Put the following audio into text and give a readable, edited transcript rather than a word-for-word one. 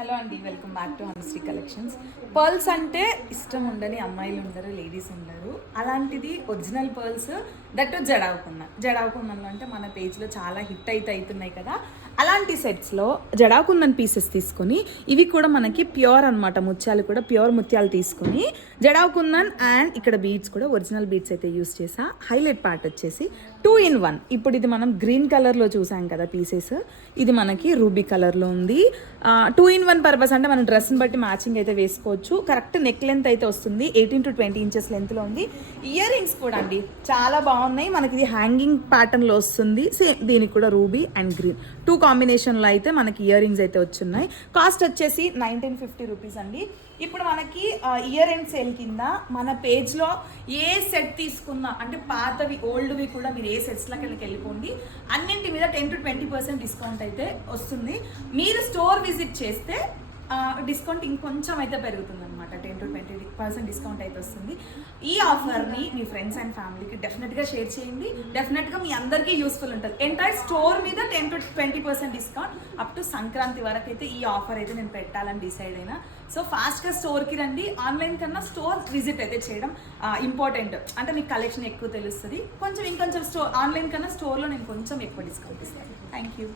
Hello అండి, welcome back to Hanshree collections. Pearls అంటే ఇష్టం ఉండని అమ్మాయిలు ఉండరు, లేడీస్ ఉండరు. అలాంటిది ఒరిజినల్ పర్ల్స్ దట్ జడావుకుందన్లో అంటే మన పేజ్లో చాలా హిట్ అవుతున్నాయి కదా. అలాంటి సెట్స్లో జడావుకుందన్ పీసెస్ తీసుకొని, ఇవి కూడా మనకి ప్యూర్ అనమాట, ముత్యాలు కూడా ప్యూర్ ముత్యాలు తీసుకొని జడావుకుందన్ అండ్ ఇక్కడ బీడ్స్ కూడా ఒరిజినల్ బీడ్స్ అయితే యూస్ చేసా. హైలైట్ పార్ట్ వచ్చేసి 2 in 1. ఇప్పుడు ఇది మనం గ్రీన్ కలర్లో చూసాం కదా పీసెస్, ఇది మనకి రూబీ కలర్లో ఉంది. 2 in 1 పర్పస్ అంటే మనం డ్రెస్ని బట్టి మ్యాచింగ్ అయితే వేసుకోవచ్చు. కరెక్ట్ నెక్ లెంత్ అయితే వస్తుంది, 18 to 20 inches లెంత్లో ఉంది. ఇయర్ రింగ్స్ కూడా అండి చాలా బాగున్నాయి. మనకి ఇది హ్యాంగింగ్ ప్యాటర్న్లో వస్తుంది. సేమ్ దీనికి కూడా రూబీ అండ్ గ్రీన్ 2 కాంబినేషన్లో అయితే మనకి ఇయర్ రింగ్స్ అయితే వచ్చున్నాయి. కాస్ట్ వచ్చేసి 1950 రూపీస్ అండి. ఇప్పుడు మనకి ఇయర్ ఎండ్ సేల్ కింద మన పేజ్లో ఏ సెట్ తీసుకున్నా అంటే పాతవి ఓల్డ్వి కూడా మీరు ఏ సెట్స్లోకి వెళ్ళిపోండి, అన్నింటి మీద 10 to 20% డిస్కౌంట్ అయితే వస్తుంది. మీరు స్టోర్ విజిట్ చేస్తే డిస్కౌంట్ ఇంకొంచెం అయితే పెరుగుతుంది అనమాట. 10 to 20% డిస్కౌంట్ అయితే వస్తుంది. ఈ ఆఫర్ని మీ ఫ్రెండ్స్ అండ్ ఫ్యామిలీకి డెఫినెట్గా షేర్ చేయండి. డెఫినెట్గా మీ అందరికీ యూస్ఫుల్ ఉంటుంది. ఎంటైర్ స్టోర్ మీద 10 to 20% discount up to Sankranti వరకు అయితే ఈ ఆఫర్ అయితే నేను పెట్టాలని డిసైడ్ అయినా. సో ఫాస్ట్గా స్టోర్కి రండి. ఆన్లైన్ కన్నా స్టోర్ విజిట్ అయితే చేయడం ఇంపార్టెంట్. అంటే మీకు కలెక్షన్ ఎక్కువ తెలుస్తుంది. ఇంకొంచెం ఆన్లైన్ కన్నా స్టోర్లో నేను కొంచెం ఎక్కువ డిస్కౌంట్ ఇస్తాను. Thank you.